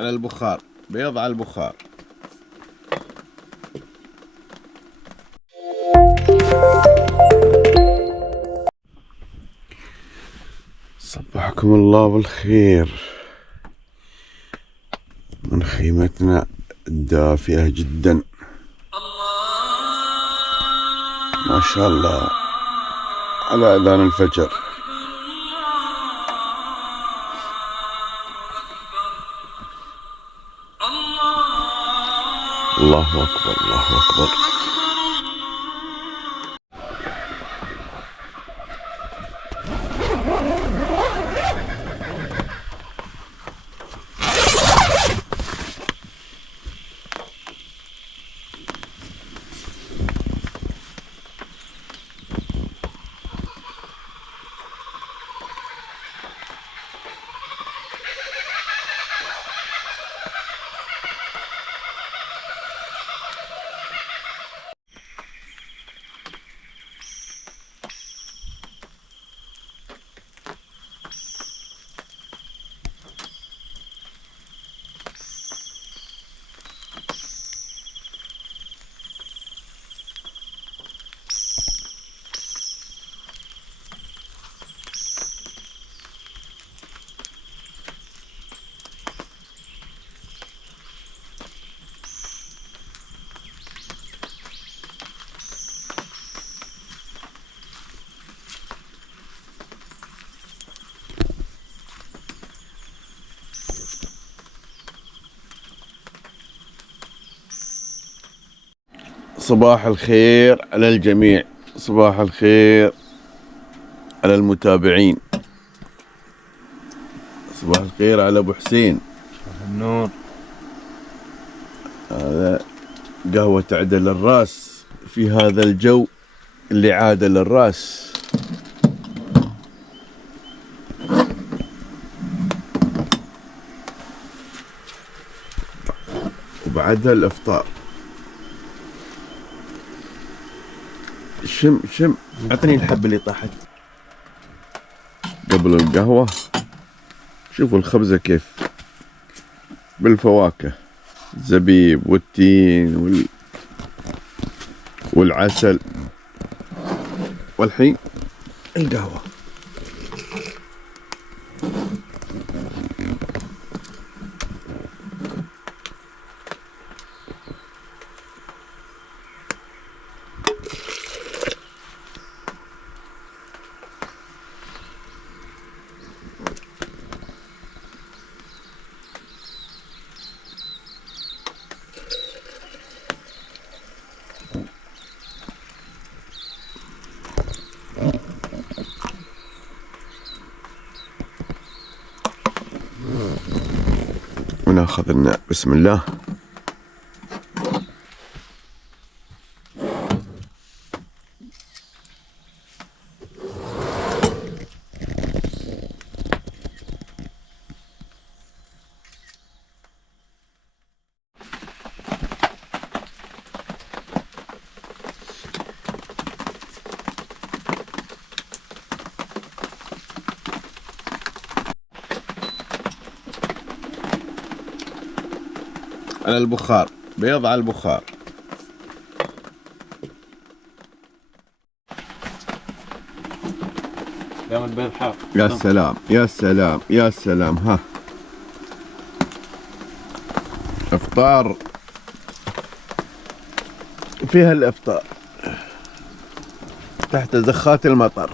على البخار، بيض على البخار. صبحكم الله بالخير من خيمتنا الدافئة جدا، ما شاء الله، على أذان الفجر. الله أكبر، الله أكبر. صباح الخير على الجميع، صباح الخير على المتابعين، صباح الخير على أبو حسين. صباح النور. هذا قهوة تعدل الراس في هذا الجو اللي عادل الراس. وبعدها الإفطار. شم اعطني الحبة اللي طاحت قبل القهوة. شوفوا الخبزة كيف بالفواكه، الزبيب والتين والعسل، والحين القهوة. وناخذ لنا بسم الله. على البخار، بيض على البخار. يوم البيض حار. يا سلام يا سلام يا سلام. ها افطار فيها الافطار تحت زخات المطر.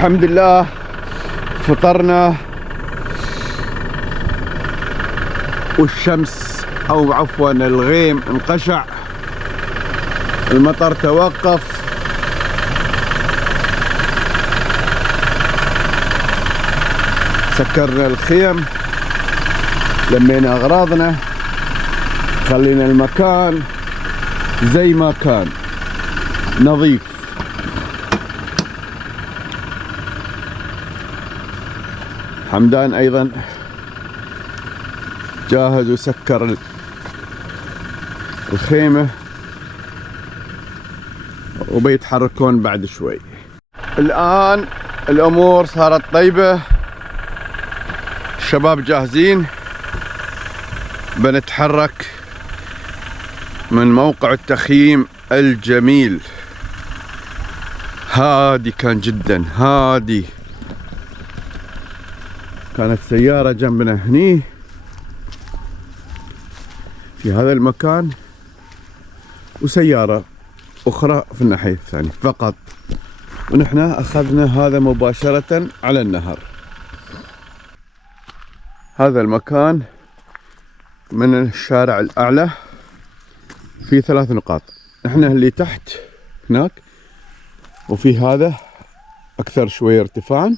الحمد لله فطرنا، والشمس او عفوا الغيم انقشع، المطر توقف. سكرنا الخيم، لمينا اغراضنا، خلينا المكان زي ما كان نظيف. حمدان ايضا جاهز وسكر الخيمة، وبيتحركون بعد شوي. الآن الأمور صارت طيبة، الشباب جاهزين، بنتحرك من موقع التخييم الجميل. هادي كان جدا هادي، كانت سيارة جنبنا هني في هذا المكان، وسيارة أخرى في الناحية الثانية فقط، ونحن أخذنا هذا مباشرة على النهر. هذا المكان من الشارع الأعلى في 3 نقاط، نحن اللي تحت هناك، وفي هذا أكثر شوية ارتفاعا،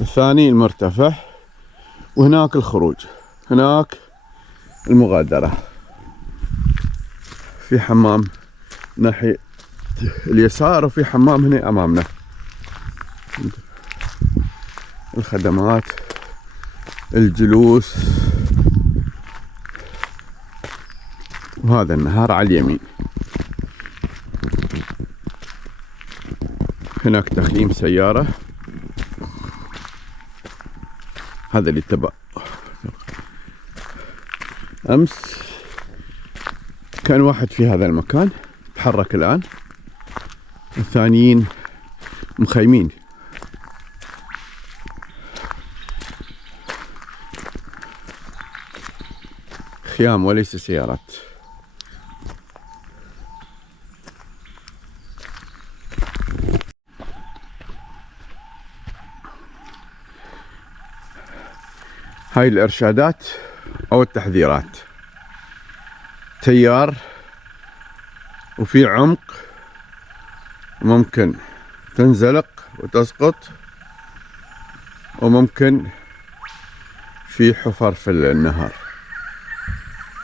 الثاني المرتفع، وهناك الخروج، هناك المغادرة. في حمام ناحية اليسار، وفي حمام هنا أمامنا. الخدمات، الجلوس، وهذا النهر على اليمين. هناك تخييم سيارة، هذا اللي تبع أمس كان واحد في هذا المكان، تحرك الآن، الثانيين مخيمين. خيام وليس سيارات. هاي الإرشادات أو التحذيرات. تيار وفي عمق، ممكن تنزلق وتسقط، وممكن في حفر في النهر،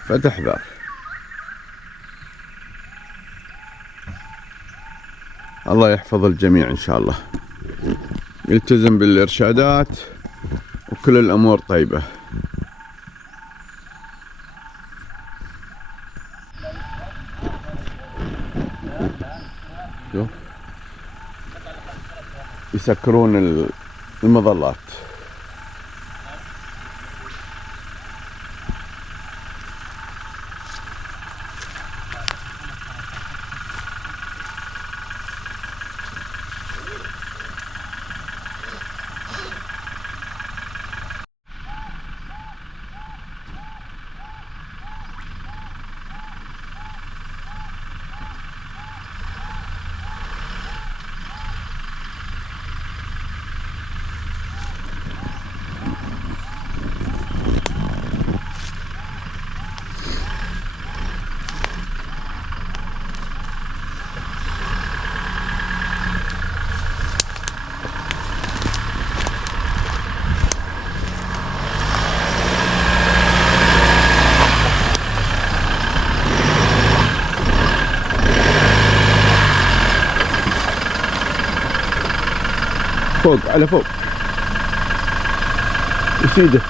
فتحذر. الله يحفظ الجميع إن شاء الله، يلتزم بالإرشادات وكل الأمور طيبة. يسكرون المظلات. فوق على فوق يسيده.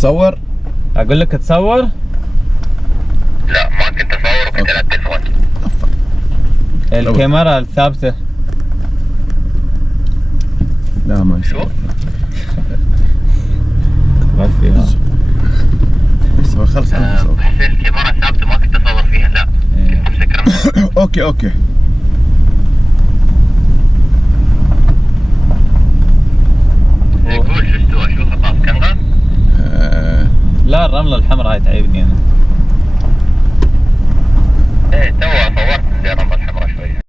تصور؟ اقول لك تصور؟ لا ما كنت اصور وكنت على التليفون. الكاميرا الثابتة. لا ما شاء شوف الله. ما فيها. بس هو خلص أنا بصور. حسين الكاميرا ثابته ما كنت اصور فيها، لا إيه. كنت مسكرها. اوكي اوكي. يقول شو استوى، شو خطاف كنغر؟ لا الرملة الحمراء هاي تعيبني انا. ايه تو صورت اللي رمى الحمراء شويه.